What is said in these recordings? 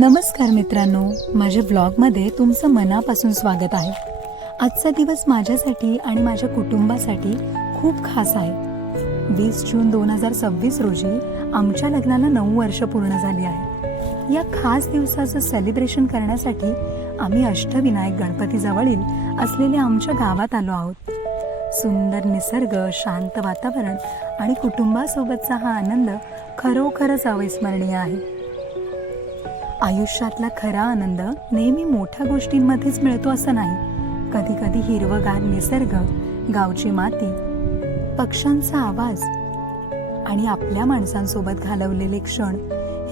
नमस्कार मित्रांनो, माझ्या ब्लॉगमध्ये तुमचं मनापासून स्वागत आहे। आजचा दिवस माझ्यासाठी आणि माझ्या कुटुंबासाठी खूप खास आहे। 20 जून 2026 रोजी आमच्या लग्नाला 9 वर्ष पूर्ण झाली आहे। या खास दिवसाचं सेलिब्रेशन करण्यासाठी आम्ही अष्टविनायक गणपतीजवळील असलेल्या आमच्या गावात आलो आहोत। सुंदर निसर्ग, शांत वातावरण आणि कुटुंबासोबतचा हा आनंद खरोखरच अविस्मरणीय आहे। आयुष्यातला खरा आनंद नेहमी मोठ्या गोष्टींमध्येच मिळतो असं नाही। कधी कधी हिरवगार निसर्ग, गावची माती, पक्ष्यांचा आवाज आणि आपल्या माणसांसोबत घालवलेले क्षण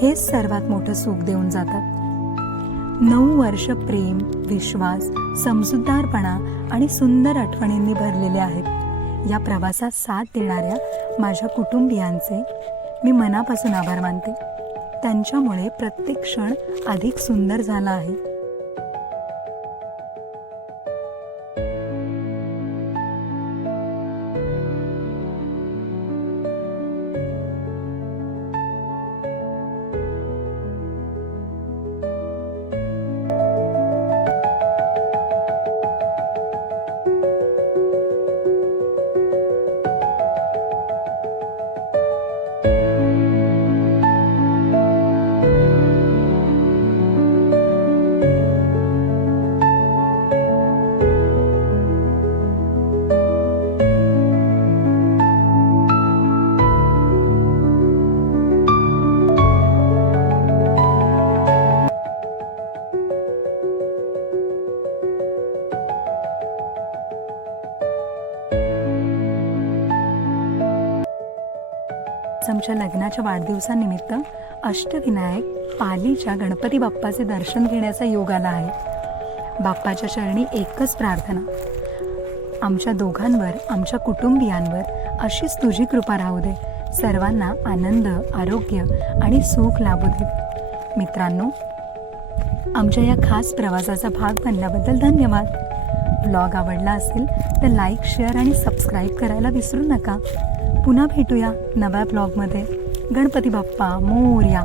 हेच सर्वात मोठं सुख देऊन जातात। 9 वर्ष प्रेम, विश्वास, समजूतदारपणा आणि सुंदर आठवणींनी भरलेले आहेत। या प्रवासात साथ देणाऱ्या माझ्या कुटुंबियांचे मी मनापासून आभार मानते। त्यांच्यामुळे प्रत्येक क्षण अधिक सुंदर झाला आहे। आमच्या लग्नाच्या वाढदिवसानिमित्त अष्टविनायक पालीच्या गणपती बाप्पाचे दर्शन घेण्याचा योग आला आहे। बाप्पाच्या चरणी एकच प्रार्थना, आमच्या दोघांवर, आमच्या कुटुंबियांवर अशीच तुझी कृपा राहू दे। सर्वांना आनंद, आरोग्य आणि सुख लाभू दे। मित्रांनो, आमच्या या खास प्रवासाचा भाग बनल्याबद्दल धन्यवाद। ब्लॉग आवडला असेल तर लाईक, शेअर आणि सबस्क्राईब करायला विसरू नका। पुन्हा भेटूया नव्या ब्लॉगमध्ये। गणपती बाप्पा मोरया।